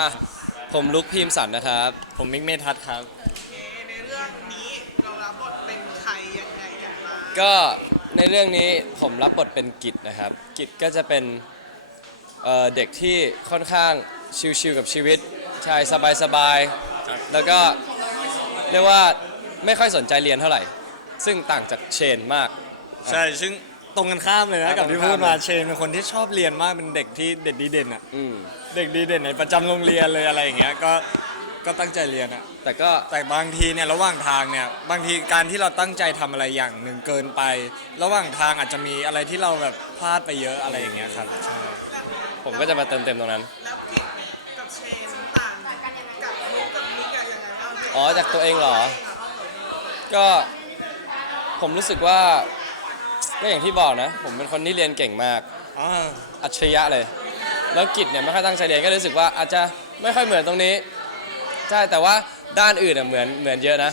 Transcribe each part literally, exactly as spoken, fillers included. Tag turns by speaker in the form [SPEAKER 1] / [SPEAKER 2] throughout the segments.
[SPEAKER 1] อ่ะผมลุกพิมพ์สันนะครับ
[SPEAKER 2] ผมมิกเมทัศน์ครับ
[SPEAKER 3] ในเรื่องนี้เรารับบทเป็นใครยังไงกันบ้าง
[SPEAKER 1] ก็ในเรื่องนี้ผมรับบทเป็นกิจนะครับกิจก็จะเป็นเอ่อเด็กที่ค่อนข้างชิลๆกับชีวิตชายสบายๆแล้วก็เรียกว่าไม่ค่อยสนใจเรียนเท่าไหร่ซึ่งต่างจากเชนมาก
[SPEAKER 2] ใช่ซึ่งตรงกันข้ามเลยนะกับที่พูดมา
[SPEAKER 1] ตรงกันข้าม
[SPEAKER 2] เชนเป็นคนที่ชอบเรียนมากเป็นเด็กที่เด็ดดีเด่นอ่ะ
[SPEAKER 1] อืม
[SPEAKER 2] เด็กดีเด่นในประจำโรงเรียนเลยอะไรอย่างเงี้ยก็ก็ตั้งใจเรียนอ่ะ
[SPEAKER 1] แต่ก็
[SPEAKER 2] แต่บางทีเนี่ยระหว่างทางเนี่ยบางทีการที่เราตั้งใจทำอะไรอย่างหนึ่งเกินไป ระหว่างทางอาจจะมีอะไรที่เราแบบพลาดไปเยอะอะไรอย่างเงี้ยครับใช่
[SPEAKER 1] ผมก็จะมาเติมเต็มตรงนั้น
[SPEAKER 3] แล้วกิจกับเชนต่างกับมุกกับมิกอะยังไงบ้าง
[SPEAKER 1] อ๋อจากตัวเองเหรอก็ผมรู้สึกว่าก็อย่างที่บอกนะผมเป็นคนที่เรียนเก่งมาก
[SPEAKER 2] อ๋อ
[SPEAKER 1] อัจฉริยะเลยแล้วกิจเนี่ยไม่ค่อยตั้งใจเรียนก็รู้สึกว่าอาจจะไม่ค่อยเหมือนตรงนี้ใช่แต่ว่าด้านอื่นอ่ะเหมือนเหมือนเยอะนะ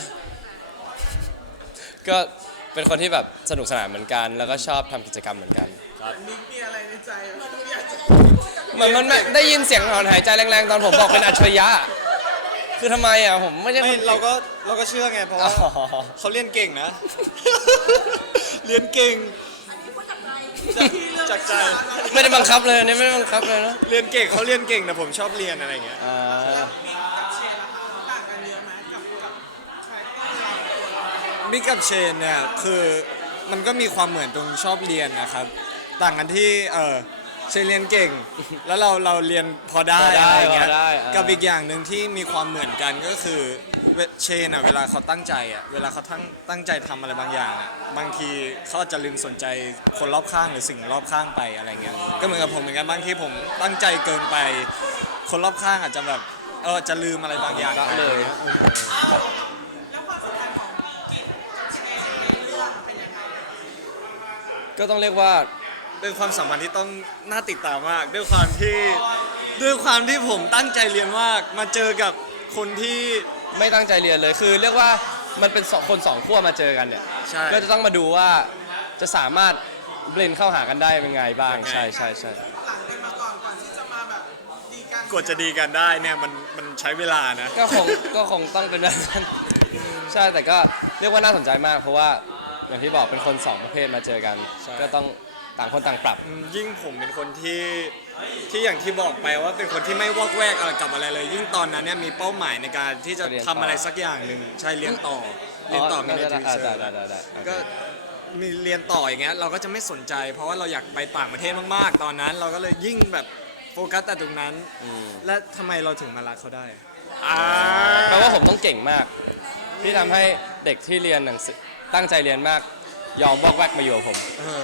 [SPEAKER 1] ก็เป็นคนที่แบบสนุกสนานเหมือนกันแล้วก็ชอบทำกิจกรรมเหมือนกัน
[SPEAKER 3] มิกมีอะไรในใจอยากจะ
[SPEAKER 1] เหมือนมันได้ยินเสียงถอนหายใจแรงๆตอนผมบอกเป็นอัจฉริยะคือทำไมอ่ะผมไม่ใช่คน
[SPEAKER 2] เราก็เราก็เชื่อไงเพราะว่าเขาเรียนเก่งนะเรียนเก่งจากใจ
[SPEAKER 1] ไม่ได้บังคับเลยนี่ไม่ได้บังคับเลยนะ
[SPEAKER 2] เรียนเก่งเขาเรียนเก่งแต่ผมชอบเรียนอะไรเงี้ยมิกกับเชนเนี่ยคือมันก็มีความเหมือนตรงชอบเรียนนะครับต่างกันที่เออเชนเรียนเก่งแล้วเราเราเรียนพอได้อะไรเงี้ยกับอีกอย่างหนึ่งที่มีความเหมือนกันก็คือเชนอ่ะเวลาเขาตั้งใจอ่ะเวลาเขาตั้งตั้งใจทำอะไรบางอย่างอ่ะบางทีเขาอาจจะลืมสนใจคนรอบข้างหรือสิ่งรอบข้างไปอะไรเงี้ยก็เหมือนกับผมเหมือนกันบางทีผมตั้งใจเกินไปคนรอบข้างอาจจะแบบเออจะลืมอะไรบางอย่างไป
[SPEAKER 1] เลย
[SPEAKER 3] แล้วความสัมพันธ์ของกิจกับเชนในเรื่องเป็นยังไง
[SPEAKER 1] ก็ต้องเรียกว่า
[SPEAKER 2] เป็นความสัมพันธ์ที่ต้องน่าติดตามมากด้วยความที่ด้วยความที่ผมตั้งใจเรียนมากมาเจอกับคนที่
[SPEAKER 1] ไม่ตั้งใจเรียนเลยคือเรียกว่ามันเป็นคนสองขั้วมาเจอกันเนี่ยก็จะต้องมาดูว่าจะสามารถเบลนเข้าหากันได้เป็นไงบ้างใช่ใช่ใช่
[SPEAKER 3] หลังกันมาก่อนก่อนที่จะมาแบบดีกัน
[SPEAKER 2] กว่าจะดีกันได้เนี่ยมันมันใช้เวลานะ
[SPEAKER 1] ก็คงก็คงต้องเป็นแบบนั้นใช่แต่ก็เรียกว่าน่าสนใจมากเพราะว่าอย่างที่บอกเป็นคนสองประเภทมาเจอกันก็ต้องต่างคนต่างปรับ
[SPEAKER 2] ยิ่งผมเป็นคนที่ที่อย่างที่บอกไปว่าเป็นคนที่ไม่วอกแวกอะไรกับอะไรเลยยิ่งตอนนั้นเนี่ยมีเป้าหมายในการที่จะทำอะไรสักอย่างหนึ่งใช่เรียนต่อเรียนต่อมีในทีเซอร์ก็มีเรียนต่ออย่างเงี้ยเราก็จะไม่สนใจเพราะว่าเราอยากไปต่างประเทศมากๆตอนนั้นเราก็เลยยิ่งแบบโฟกัสแต่ตรงนั้นและทำไมเราถึงมารักเขาได้
[SPEAKER 1] แปลว่าผมต้องเก่งมากที่ทำให้เด็กที่เรียนหนังสือตั้งใจเรียนมากยอมบอกแวกมาอยู่กับผม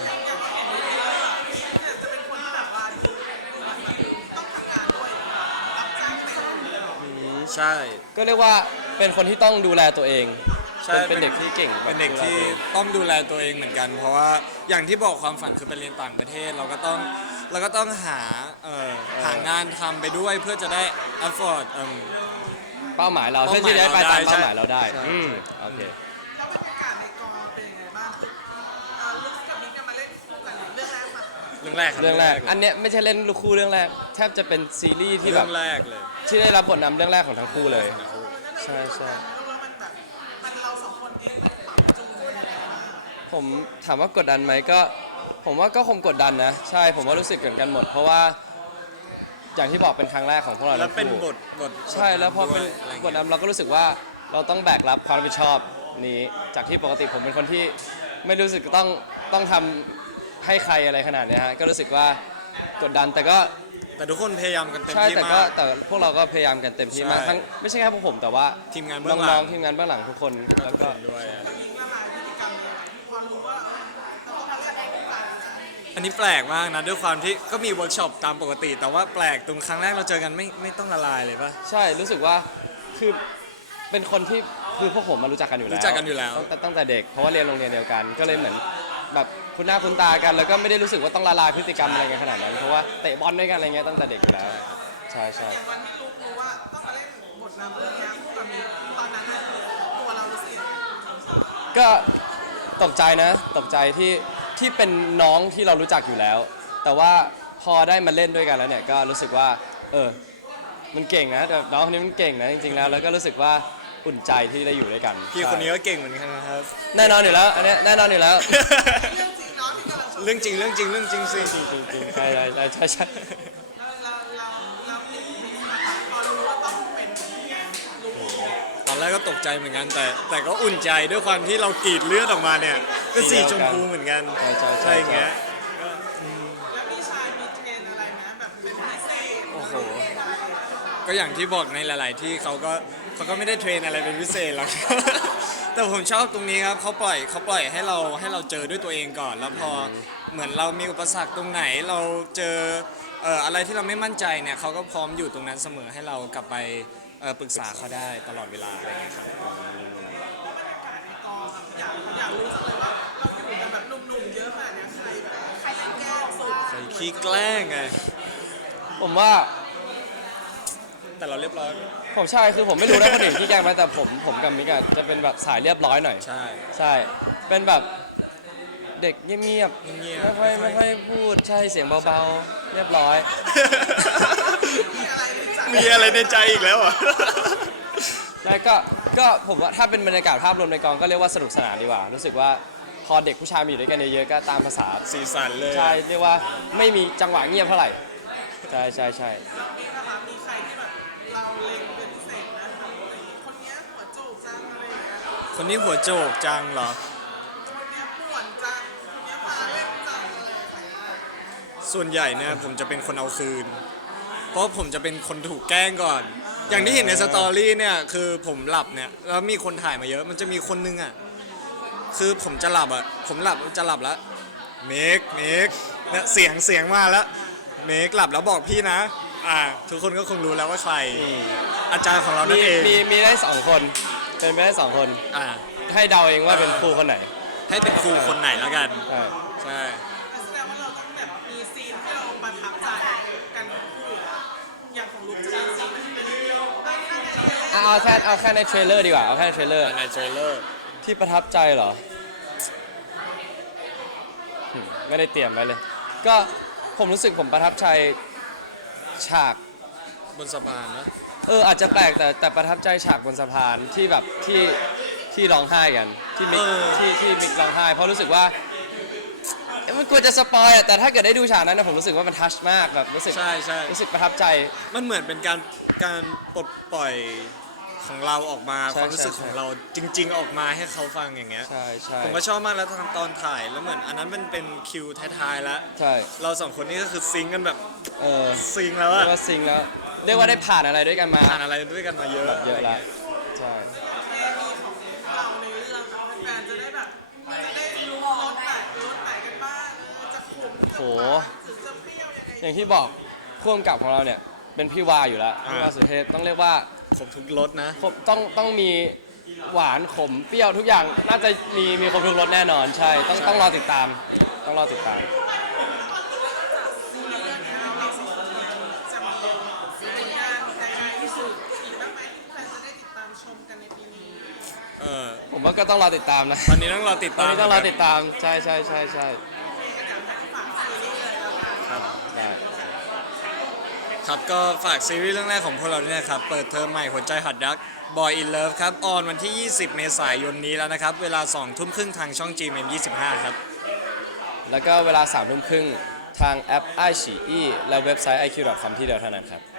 [SPEAKER 2] ใช่
[SPEAKER 1] ก็เรียกว่าเป็นคนที่ต้องดูแลตัวเองใช่เป็นเด็กที่เก่ง
[SPEAKER 2] เป็นเด็กที่ต้องดูแลตัวเองเหมือนกันเพราะว่าอย่างที่บอกความฝันคือไปเรียนต่างประเทศเราก็ต้องเราก็ต้องหาเอ่อหางานทำไปด้วยเพื่อจะได้ afford
[SPEAKER 1] เป้าหมายเราเพื่อที่จะได้ไปตามเป้าหมายเราได้อืมโอเค
[SPEAKER 3] แล้วบรรยากาศในกองเป็นยังไงบ้างคือลุคกับมิกเนี่ยมาเล่นคู่กันเรื่องแรกมา
[SPEAKER 2] เรื่องแรก
[SPEAKER 1] เรื่องแรกอันเนี้ยไม่ใช่เล่นลูกคู่เรื่องแรกแทบจะเป็นซีรีส์ที่แบบ
[SPEAKER 2] เรื่องแรกเลย
[SPEAKER 1] ที่ได้รับบทนำเรื่องแรกของทั้งคู่เลยใช่ใช่ผมถามว่ากดดันไหมก็ผมว่าก็คงกดดันนะใช่ผมว่ารู้สึกเหมือนกันหมดเพราะว่าอย่างที่บอกเป็นครั้งแรกของพวกเรา
[SPEAKER 2] แล้วเป็นบทบท
[SPEAKER 1] ใช่แล้วพอเป็นบทนำเราก็รู้สึกว่าเราต้องแบกรับความรับผิดชอบนี้จากที่ปกติผมเป็นคนที่ไม่รู้สึกต้องต้องทำให้ใครอะไรขนาดนี้ฮะก็รู้สึกว่ากดดันแต่ก็
[SPEAKER 2] แต่ทุกคนพยายามกันเต็มที่
[SPEAKER 1] มากใช่แต่ก็แต่พวกเราก็พยายามกันเต็มที่มากทั้งไม่ใช่แค่พวกผมแต่ว่า
[SPEAKER 2] ทีมงานเบื้องหลัง
[SPEAKER 1] ทีมงานเบื้องหลังทุกคนแล้วก็
[SPEAKER 2] อันนี้แปลกมากนะด้วยความที่ก็มีเวิร์กช็อปตามปกติแต่ว่าแปลกตรงครั้งแรกเราเจอกันไม่ไม่ต้องละลายเลยป่ะ
[SPEAKER 1] ใช่รู้สึกว่าคือเป็นคนที่คือพวกผมมารู้จักกันอยู่แล้ว
[SPEAKER 2] รู้จักกันอยู่แล้ว
[SPEAKER 1] ตั้งแต่เด็กเพราะว่าเรียนโรงเรียนเดียวกันก็เลยเหมือนแบบคุ้นหน้าคุ้นตากันแล้วก็ไม่ได้รู้สึกว่าต้องละลายพฤติกรรมอะไรกันขนาดนั้นเพราะว่าเตะบอลด้วยกันอะไรเงี้ยตั้งแต่เด็กอยู่แล้วใช่ใช่
[SPEAKER 3] วันที่รู้รู้ว่าต้องมาเล่นบทนำเรื่องนี้คู่กับมิกตอนนั้นตัวเรารู้สึก
[SPEAKER 1] ก็ตกใจนะตกใจที่ที่เป็นน้องที่เรารู้จักอยู่แล้วแต่ว่าพอได้มาเล่นด้วยกันแล้วเนี่ยก็รู้สึกว่าเออมันเก่งนะแต่น้องคนนี้มันเก่งนะจริงๆแล้วแล้วก็รู้สึกว่าอุ่นใจที่ได้อยู่ด้วยกัน
[SPEAKER 2] พี่คนนี้ก็เก่งเหมือนกันนะครับ
[SPEAKER 1] แน่นอนอยู่แล้วอันเนี้ยแน่นอนอยู่แล้ว
[SPEAKER 3] เรื่องจริงเนาะที่กำลังชม
[SPEAKER 2] เรื่องจริงเรื่องจริงเรื่องจริงสิ
[SPEAKER 1] จริงจริงใช่ใช่ใช่ใช่ใช่
[SPEAKER 3] เราเราเราเราติดมิกนะคะพอรู้ว่าต้องเป็นรู้
[SPEAKER 2] ตอนแรกก็ตกใจเหมือนกันแต่แต่ก็อุ่นใจด้วยความที่เรากรีดเลือดออกมาเนี่ยก็สีชมพูเหมือนกัน
[SPEAKER 1] ใช่ใช่
[SPEAKER 2] ใช่อย่างเงี้ย
[SPEAKER 3] แล้วพี่ชายมีเทรนอะไรนะแบบเป็นพิเศษ
[SPEAKER 2] โอ้โห ก็อย่างที่บอกในหลาย ๆ ที่เขาก็เขาก็ไม่ได้เทรนอะไรเป็นพิเศษหรอก แต่ผมชอบตรงนี้ครับเขาปล่อยเขาปล่อยให้เราให้เราเจอด้วยตัวเองก่อน แล้วพอเหมือนเรามีอุปสรรคตรงไหนเราเจอเอ่ออะไรที่เราไม่มั่นใจเนี่ยเขาก็พร้อมอยู่ตรงนั้นเสมอให้เรากลับไปเอ่อปรึกษาเขาได้ตลอดเวลาอะไรอย่างเงี้ยครับ
[SPEAKER 3] กองแบบอยากอยากรู้จังเลยว่าเราอยู่กันแบบหนุ่มๆเยอะขนาดเนี้ยใครแบบใครแกล้งสุด
[SPEAKER 2] ใส่ขี้แกล้งไง
[SPEAKER 1] ผมว่า
[SPEAKER 2] แต่เราเรียบร้อย
[SPEAKER 1] ผมใช่คือผมไม่รู้นะคนอื่นที่แกล้งไหมแต่ผมผมกับมิกอะจะเป็นแบบสายเรียบร้อยหน่อย
[SPEAKER 2] ใช่
[SPEAKER 1] ใช่เป็นแบบเด็กเงียบ
[SPEAKER 2] เงียบ
[SPEAKER 1] ๆ
[SPEAKER 2] ๆ
[SPEAKER 1] ไม่ค่อยไม่ค่อยพูดใช่เสียงเบาๆเรียบร้อย
[SPEAKER 3] มีอะไรในใจ
[SPEAKER 2] มีอะไรในใจอีกแล้วเหรอ่ะ
[SPEAKER 1] แล้วก็ก็ผมว่าถ้าเป็นบรรยากาศภาพรวมในกองก็เรียกว่าสนุกสนานดีกว่า รู้สึกว่าพอเด็กผู้ชายมาอยู่ด้วยกันเยอะๆก็ตามภาษา
[SPEAKER 2] สีสันเลย
[SPEAKER 1] ใช่เรียกว่าไม่มีจังหวะเงียบเท่าไหร่ใช่ใช่ใช่
[SPEAKER 3] แล้วมีนะคะมีใครที่แบบเราเล็งเป็นพิเศษนะคะคนเนี้ยหัวโจกจังอะไรอย่างเงี้ย
[SPEAKER 2] คนนี้หัวโจกจังเหรอ
[SPEAKER 3] คนเนี้ยป่วนจังคนเนี้ยพาเล่นจังอะไรอย่างเงี้ย
[SPEAKER 2] ส่วนใหญ่เนี่ยผมจะเป็นคนเอาคืน เพราะผมจะเป็นคนถูกแกล้งก่อน อย่างที่เห็นในสตอรี่เนี่ยคือผมหลับเนี่ยแล้วมีคนถ่ายมาเยอะ มันจะมีคนนึงอ่ะ คือผมจะหลับอ่ะ ผมหลับจะหลับแล้ว เมกเมกเนี่ยเสียงเสียงมาแล้ว เมกหลับแล้วบอกพี่นะ อ่า ทุกคนก็คงรู้แล้วว่าใคร อาจารย์ของเรานั่
[SPEAKER 1] มี
[SPEAKER 2] นเอง
[SPEAKER 1] มีมีได้สองคนเป็นไปได้สองคน
[SPEAKER 2] อ่า
[SPEAKER 1] ให้เดาเองว่าเป็นครูคนไหน
[SPEAKER 2] ให้เป็นครูคนไหนแล้วกัน
[SPEAKER 1] ใช่
[SPEAKER 2] ใช่
[SPEAKER 3] แสดงว่าเราต้องแบบมีซีนที่เราประทับใจกันทั้งคู่อย่างของลูกจะมีซีนที่เป็น
[SPEAKER 1] เอาเอาแค่เอาแค่ในเทรลเลอร์ดีกว่าเอาแค่ในเทรลเลอร์
[SPEAKER 2] ในเทรลเลอร์
[SPEAKER 1] ที่ประทับใจเหรอหึไม่ได้เตรียมไว้เลย ก็ผมรู้สึกผมประทับใจฉาก
[SPEAKER 2] บนสะพานนะ
[SPEAKER 1] เอออาจจะแปลกแต่แต่ประทับใจฉากบนสะพานที่แบบที่ที่ร้องไห้กันที่มิก
[SPEAKER 2] เออ
[SPEAKER 1] ที่ที่มิกร้องไห้เพราะรู้สึกว่าเอ้ยมันกลัวจะสปอยอะแต่ถ้าเกิดได้ดูฉากนั้นนะผมรู้สึกว่ามันทัชมากแบบรู้สึก
[SPEAKER 2] ใช่ใช่
[SPEAKER 1] รู้สึกประทับใจ
[SPEAKER 2] มันเหมือนเป็นการการปลดปล่อยของเราออกมา
[SPEAKER 1] ใช่
[SPEAKER 2] ความรู้สึก
[SPEAKER 1] ใช่
[SPEAKER 2] ของเราจริง ๆ ออกมาให้เขาฟังอย่างเงี้ย
[SPEAKER 1] ใช่ใช่
[SPEAKER 2] ผมก็ชอบมากแล้วทางตอนถ่ายแล้วเหมือนอันนั้นมันเป็นคิวท้ายๆแล้ว
[SPEAKER 1] ใช่
[SPEAKER 2] เราสองคนนี้ก็คือซิงค์กันแบบ
[SPEAKER 1] เออ
[SPEAKER 2] ซิงค์แล้ว
[SPEAKER 1] เรี
[SPEAKER 2] อะ
[SPEAKER 1] ยกว่าซิงแล้วเรียกว่าได้ผ่านอะไรด้วยกันมา
[SPEAKER 2] ผ่านอะไรด้วยกันมาเยอะ
[SPEAKER 1] เยอะแล้วใช่
[SPEAKER 3] เคมีของเราในเรื่องแฟนๆจะได้แบบจะได้รู้รสไหนรสไหนกันบ้างเออจะขมจะหวานหรือจะเปรี้ยวยังไง
[SPEAKER 1] อย่างที่บอกพ่วงกับของเราเนี่ยเป็นพี่วาอยู่แล้วพี่วาสุเทพต้องเรียกว่า
[SPEAKER 2] ครบทุกรสนะ
[SPEAKER 1] ครบต้องต้องมีหวานขมเปรี้ยวทุกอย่างน่าจะมีมีครบทุกรสแน่นอนใช่ต้องต้องรอติดตาม ต้องรอติดตาม
[SPEAKER 3] เรื่องนี้เราเราสองคนจะมีผลงานใดๆที่สุดอีกบ้างไหมที่แฟนจะได้ติดตามชมกันในปีนี้
[SPEAKER 2] เออ
[SPEAKER 1] ผมว่าก็ต้องรอติดตามนะ
[SPEAKER 2] ตอนนี้ต้องรอติด
[SPEAKER 1] ตอน
[SPEAKER 2] ตาม
[SPEAKER 1] นี้ต้องรอติดตามใช่ใช่ใช่ใช่
[SPEAKER 2] ครับ
[SPEAKER 1] ใช่
[SPEAKER 2] ครับก็ฝากซีรีส์เรื่องแรกของพวกเราเนี่ยครับ เปิดเทอมใหม่หัวใจหัดรัก Boy in Love ครับ ออนวันที่ ยี่สิบ เมษายนนี้แล้วนะครับ เวลา สอง ทุ่มครึ่งทางช่อง จี เอ็ม ยี่สิบห้า ครับ
[SPEAKER 1] แล้วก็เวลาสามทุ่มครึ่งทางแอป ไอ ซี อี และเว็บไซต์ ไอ คิว ดอท คอม ที่เดียวเท่านั้นครับ